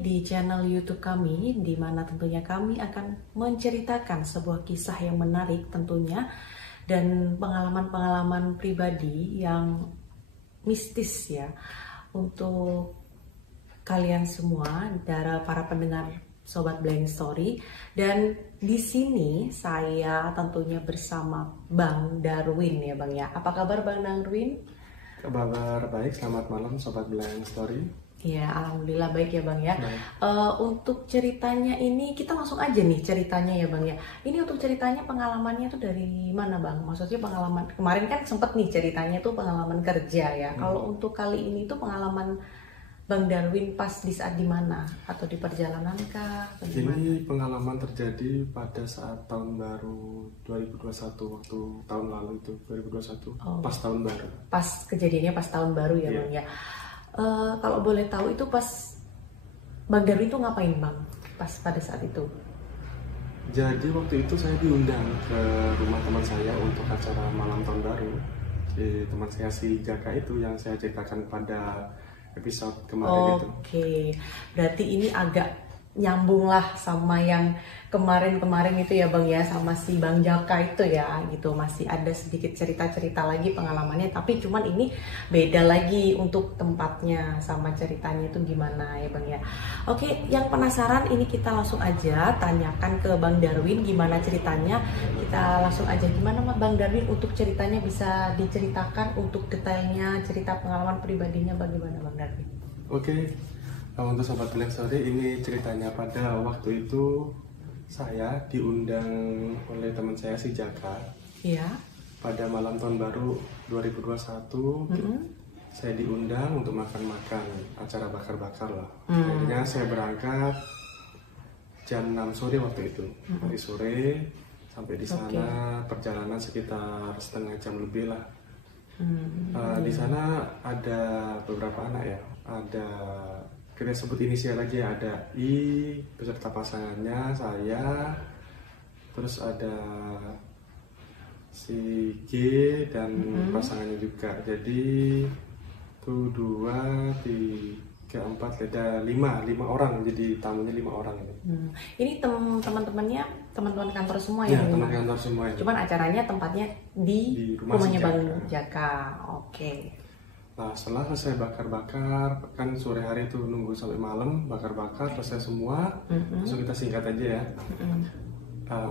di channel YouTube kami, di mana tentunya kami akan menceritakan sebuah kisah yang menarik tentunya dan pengalaman-pengalaman pribadi yang mistis ya untuk kalian semua, para pendengar Sobat Blank Story. Dan di sini saya tentunya bersama Bang Darwin ya Bang ya. Apa kabar Bang Darwin? Kabar baik, selamat malam Sobat Blank Story. Ya, alhamdulillah baik ya Bang ya. Untuk ceritanya ini kita langsung aja nih ceritanya ya Bang ya. Ini untuk ceritanya pengalamannya tuh dari mana Bang? Maksudnya pengalaman kemarin kan sempet nih ceritanya tuh pengalaman kerja ya. Kalau untuk kali ini tuh pengalaman Bang Darwin pas di saat di mana? Atau di perjalanan kah? Ini pengalaman terjadi pada saat tahun baru 2021, waktu tahun lalu itu 2021, pas tahun baru. Pas kejadiannya pas tahun baru ya Bang ya. Kalau boleh tahu itu pas Bang Darwin itu ngapain Bang pas pada saat itu? Jadi waktu itu saya diundang ke rumah teman saya untuk acara malam tahun baru. Di teman saya si Jaka itu yang saya ceritakan pada episode kemarin itu. Oke, berarti ini agak nyambung lah sama yang kemarin-kemarin itu ya Bang ya, sama si Bang Jaka itu ya gitu. Masih ada sedikit cerita-cerita lagi pengalamannya, tapi cuman ini beda lagi untuk tempatnya sama ceritanya itu gimana ya Bang ya. Oke, yang penasaran ini kita langsung aja tanyakan ke Bang Darwin gimana ceritanya. Kita langsung aja, gimana Bang Darwin untuk ceritanya, bisa diceritakan untuk detailnya, cerita pengalaman pribadinya bagaimana Bang Darwin? Oke, untuk Sobat Blank Story, ini ceritanya pada waktu itu saya diundang oleh teman saya si Jaka. Iya. Pada malam tahun baru 2021, saya diundang untuk makan-makan, acara bakar-bakar lah. Akhirnya saya berangkat jam 6 sore waktu itu, hari sore sampai di sana. Perjalanan sekitar setengah jam lebih lah. Di sana ada beberapa anak ya, ada, kita sebut inisial aja, ada I beserta pasangannya, saya, terus ada si G dan pasangannya juga. Jadi itu 2, 3, 4, ada 5 orang, jadi tamunya 5 orang ini. Ini teman-temannya teman-teman kantor semua ya? Teman kantor semua. Cuman acaranya tempatnya di rumahnya si Bang Jaka. Oke. Nah, setelah selesai bakar-bakar, kan sore hari itu nunggu sampai malam, bakar-bakar, selesai semua, langsung kita singkat aja ya.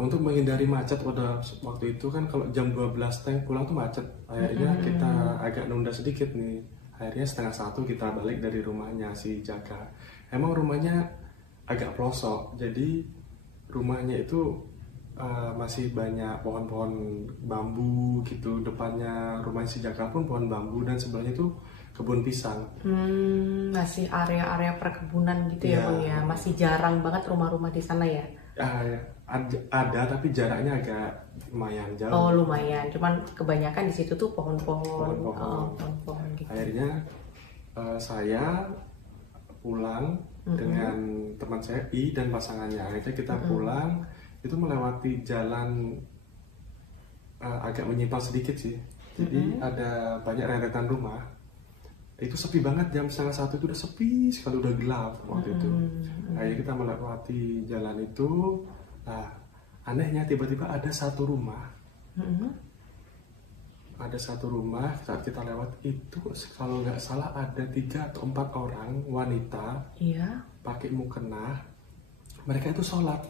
Untuk menghindari macet pada waktu itu kan kalau jam 12 pulang tuh macet. Akhirnya kita agak nunda sedikit nih. Akhirnya setengah 1 kita balik dari rumahnya si Jaka. Emang rumahnya agak pelosok, jadi rumahnya itu masih banyak pohon-pohon bambu gitu. Depannya rumah si Jaka pun pohon bambu dan sebelahnya itu kebun pisang. Masih area-area perkebunan gitu ya Bang ya. Masih jarang banget rumah-rumah di sana ya? Ada tapi jaraknya agak lumayan jauh. Oh lumayan, cuman kebanyakan di situ tuh pohon-pohon gitu. Akhirnya saya pulang dengan teman saya I dan pasangannya. Akhirnya kita pulang itu melewati jalan agak menyimpang sedikit sih. Jadi ada banyak rentetan rumah. Itu sepi banget, jam setengah 1 itu udah sepi sekali, udah gelap waktu itu. Akhirnya kita melewati jalan itu. Nah, anehnya tiba-tiba ada satu rumah. Ada satu rumah saat kita lewat itu, kalau nggak salah ada 3 atau 4 orang wanita. Iya. Pakai mukena. Mereka itu sholat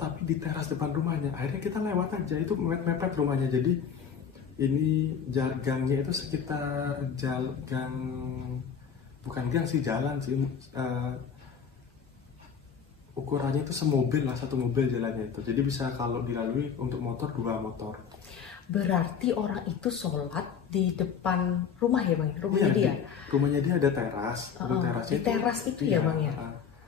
tapi di teras depan rumahnya. Akhirnya kita lewat aja, itu mepet rumahnya. Jadi ini gangnya itu sekitar gang, bukan gang sih, jalan sih. Ukurannya itu semobil lah, satu mobil jalannya itu. Jadi bisa kalau dilalui untuk motor 2 motor. Berarti orang itu sholat di depan rumah ya Bang? Rumahnya dia? Rumahnya dia ada teras. Di teras itu ya Bang ya?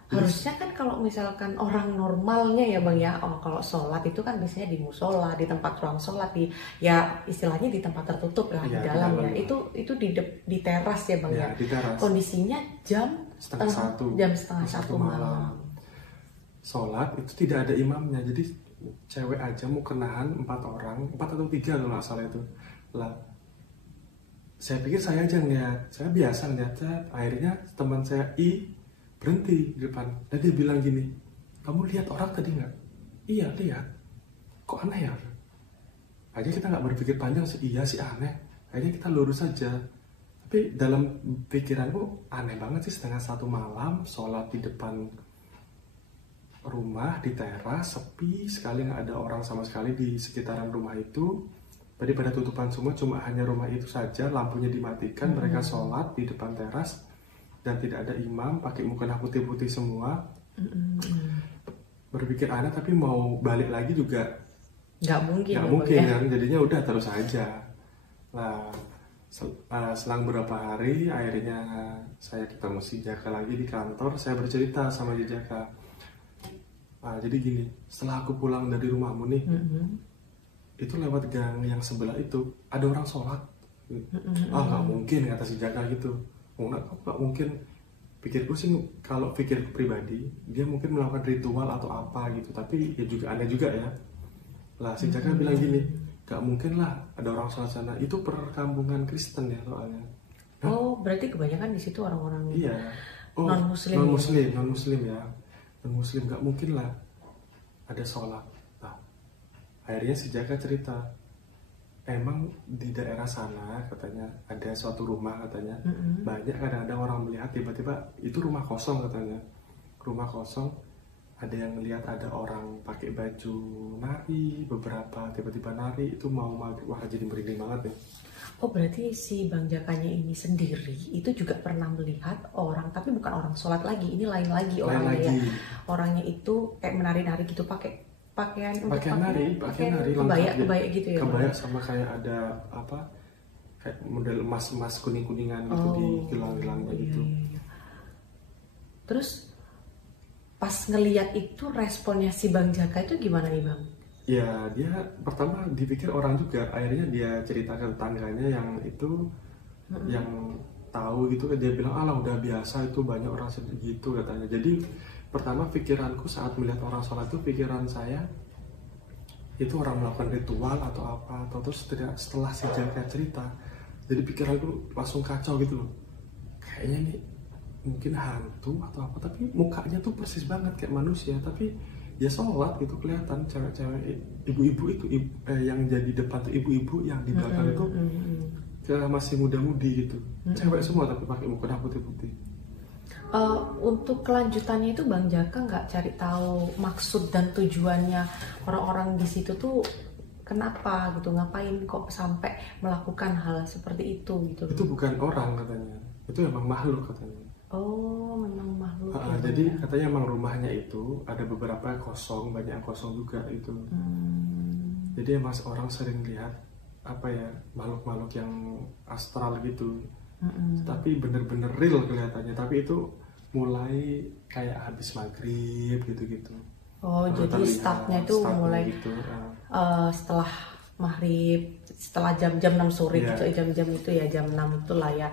Harusnya kan kalau misalkan orang normalnya ya Bang ya, kalau sholat itu kan biasanya di musola, di tempat ruang sholat, ya istilahnya di tempat tertutup lah, di dalam ya. Itu di teras ya Bang ya? Di teras. Kondisinya jam setengah 1 malam. Sholat itu tidak ada imamnya, jadi cewek aja mau kenahan 4 orang, 4 atau 3 kalau nggak salah itu. Lah, saya pikir saya aja ngeliat, saya biasa ngeliat. Akhirnya teman saya I berhenti di depan dan dia bilang gini, kamu lihat orang tadi nggak? Iya lihat. Kok aneh ya? Akhirnya kita nggak berpikir panjang sih, iya sih aneh. Akhirnya kita lurus saja. Tapi dalam pikiranku aneh banget sih, 1:30 malam sholat di depan rumah di teras, sepi sekali, nggak ada orang sama sekali di sekitaran rumah itu. Tadi pada tutupan semua, cuma hanya rumah itu saja, lampunya dimatikan, mereka sholat di depan teras dan tidak ada imam, pakai mukena putih-putih semua. Berpikir aneh, tapi mau balik lagi juga nggak mungkin kan, jadinya udah terus aja. Nah, selang beberapa hari akhirnya saya ketemu si Jaka lagi di kantor. Saya bercerita sama si Jaka, jadi gini, setelah aku pulang dari rumahmu nih, itu lewat gang yang sebelah itu ada orang sholat. Nggak mungkin, kata si Jaka gitu. Nggak mungkin. Pikirku sih, kalau pikirku pribadi, dia mungkin melakukan ritual atau apa gitu, tapi ya juga aneh juga ya. Lah si Jaka bilang gini, gak mungkin lah ada orang sholat sana, itu perkampungan Kristen ya soalnya. Oh, berarti kebanyakan di situ orang-orang non muslim ya, non muslim, gak mungkin lah ada sholat. Nah, akhirnya si Jaka cerita, emang di daerah sana katanya ada suatu rumah katanya, banyak kadang-kadang orang melihat tiba-tiba itu rumah kosong katanya, rumah kosong, ada yang melihat ada orang pakai baju nari, beberapa tiba-tiba nari, itu mau maghrib. Wah, jadi merinding banget ya. Oh, berarti si Bang Jakanya ini sendiri itu juga pernah melihat orang, tapi bukan orang sholat lagi, ini lain lagi orangnya ya. Orangnya itu kayak menari-nari gitu, pakai pakaian nari kebaya gitu ya. Kebaya sama kayak ada apa, kayak model emas kuning-kuningan gitu di gelang-gelangnya gitu. Iya. Terus pas ngelihat itu responnya si Bang Jaka itu gimana nih Bang? Ya, dia pertama dipikir orang juga, akhirnya dia cerita ke tetangganya yang itu, yang tahu gitu, dia bilang alah udah biasa itu, banyak orang segitu katanya. Jadi pertama pikiranku saat melihat orang sholat itu, pikiran saya itu orang melakukan ritual atau apa, atau terus setelah si Jaka cerita, jadi pikiranku langsung kacau gitu loh, kayaknya nih mungkin hantu atau apa, tapi mukanya tuh persis banget kayak manusia, tapi ya sholat gitu, kelihatan cewek-cewek, ibu-ibu itu yang jadi depan tuh ibu-ibu, yang di belakang itu masih muda-mudi gitu, cewek semua tapi pakai mukena putih-putih. Untuk kelanjutannya itu Bang Jaka nggak cari tahu maksud dan tujuannya orang-orang di situ tuh kenapa gitu, ngapain kok sampai melakukan hal seperti itu gitu? Itu bukan orang katanya, itu emang makhluk katanya. Oh, memang makhluk. Jadi katanya emang rumahnya itu ada beberapa kosong, banyak yang kosong juga itu. Jadi emang orang sering lihat apa ya, makhluk-makhluk yang astral gitu. Tapi bener-bener real kelihatannya, tapi itu mulai kayak habis maghrib gitu-gitu. Oh, jadi startnya itu mulai gitu, setelah maghrib, setelah jam-jam 6 sore gitu, jam-jam itu ya, jam 6 itulah ya,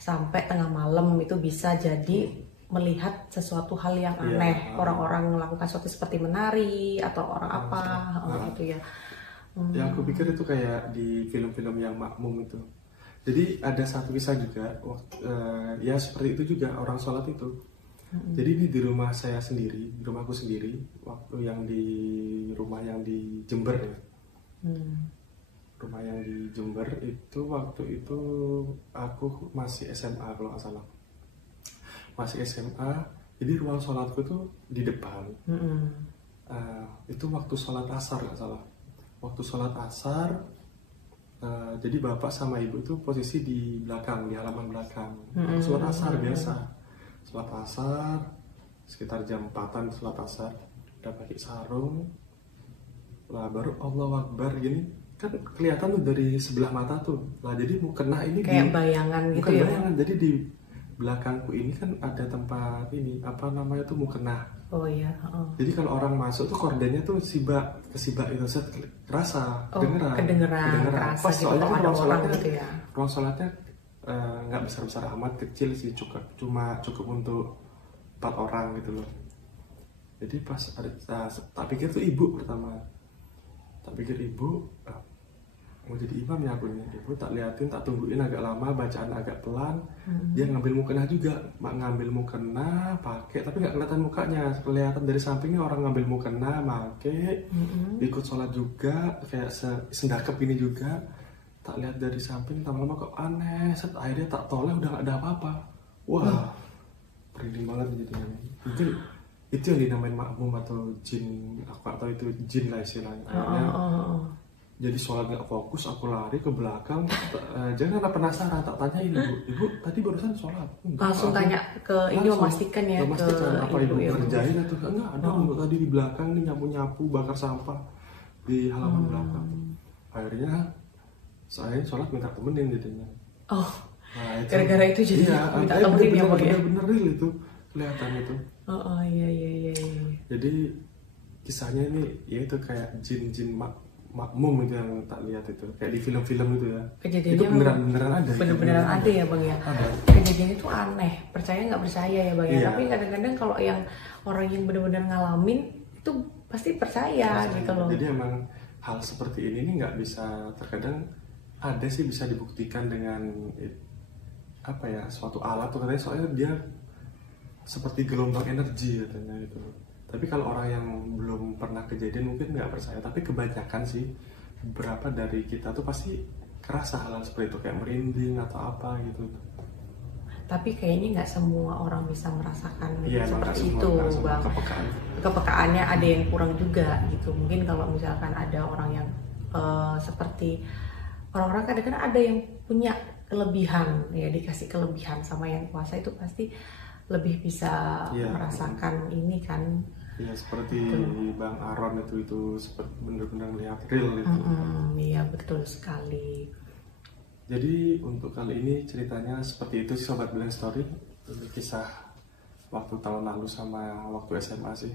sampai tengah malam itu bisa jadi melihat sesuatu hal yang aneh, orang-orang melakukan sesuatu seperti menari atau orang apa gitu ya. Ya aku pikir itu kayak di film-film yang makmum itu. Jadi ada satu kisah juga, ya seperti itu juga, orang sholat itu. Jadi ini di rumah saya sendiri, di rumahku sendiri, waktu yang di rumah yang di Jember ya. Rumah yang di Jember itu, waktu itu aku masih SMA kalau nggak salah. Masih SMA, jadi ruang sholatku itu di depan. Itu waktu sholat asar nggak salah. Waktu sholat asar, jadi bapak sama ibu itu posisi di belakang, di halaman belakang. Sholat asar biasa, sholat asar sekitar jam 4-an, sholat asar udah pakai sarung lah, baru Allahu Akbar gini kan kelihatan tuh dari sebelah mata tuh lah, jadi mau kena ini kayak bayangan gitu bukan ya. Bayangan, jadi di belakangku ini kan ada tempat ini apa namanya tuh, mau kena. Oh iya. Jadi kalau orang masuk tuh kordennya tuh sibak itu set kerasa, kedengeran. Kerasa Pas gitu, soalnya kan ada orang gitu ya. Ruang sholatnya nggak besar-besar amat, kecil sih, cuma cukup untuk 4 orang gitu loh. Jadi pas ada, tak pikir tuh ibu pertama, tak pikir ibu, mau jadi imamnya aku ini. Ibu tak liatin, tak tungguin agak lama, bacaan agak pelan. Dia ngambil mukena juga, ngambil mukena, pakai, tapi nggak kelihatan mukanya, kelihatan dari sampingnya orang ngambil mukena, pakai, ikut sholat juga, kayak sendakep ini juga. Tak lihat dari samping, lama-lama kok aneh. Akhirnya tak toleh, udah nggak ada apa-apa. Wah, merinding banget jadinya. Mungkin itu yang dinamain makmum atau jin, aku nggak tahu itu jin lah istilahnya. Jadi sholat nggak fokus, aku lari ke belakang. Jangan penasaran, tak tanyain ibu tadi barusan sholat. Langsung tanya ke ini, memastikan ya, memastikan ke apa ibu kerjain atau enggak. Ada ibu tadi di belakang nih nyapu bakar sampah di halaman belakang. Akhirnya saya sholat minta temenin jadinya. Nah, gara-gara itu jadi minta temenin ya Bang ya. Bener real itu kelihatan itu. Iya. Jadi kisahnya ini ya itu kayak jin makmum itu yang tak lihat itu, kayak di film-film itu ya. Kejadiannya itu beneran ada. Bener-beneran ada ya Bang ya. Ada. Kejadian itu aneh, percaya nggak percaya ya Bang ya. Iya. Tapi kadang-kadang kalau yang orang yang benar-benar ngalamin itu pasti percaya gitu loh. Jadi emang hal seperti ini nih nggak bisa, terkadang ada sih bisa dibuktikan dengan apa ya, suatu alat tuh katanya, soalnya dia seperti gelombang energi katanya itu. Tapi kalau orang yang belum pernah kejadian mungkin nggak percaya, tapi kebanyakan sih beberapa dari kita tuh pasti kerasa hal seperti itu, kayak merinding atau apa gitu. Tapi kayaknya nggak semua orang bisa merasakan seperti itu Bang. Kepekaannya ada yang kurang juga gitu. Mungkin kalau misalkan ada orang yang seperti orang-orang kadang-kadang ada yang punya kelebihan ya, dikasih kelebihan sama yang kuasa, itu pasti lebih bisa merasakan ini kan. Iya, seperti Bang Aron itu seperti benar-benar lihat real itu. Iya betul sekali. Jadi untuk kali ini ceritanya seperti itu sih Sobat Blank Story. Ini kisah waktu tahun lalu sama waktu SMA sih.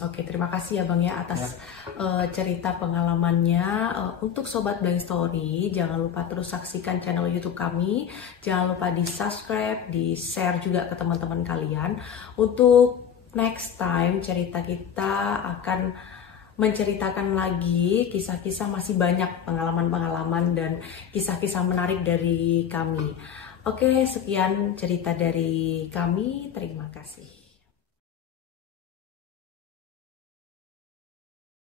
Oke, terima kasih ya Bang ya atas cerita pengalamannya. Untuk Sobat Blank Story, jangan lupa terus saksikan channel YouTube kami. Jangan lupa di subscribe, di share juga ke teman-teman kalian. Untuk next time cerita kita akan menceritakan lagi kisah-kisah, masih banyak pengalaman-pengalaman dan kisah-kisah menarik dari kami. Oke, sekian cerita dari kami. Terima kasih.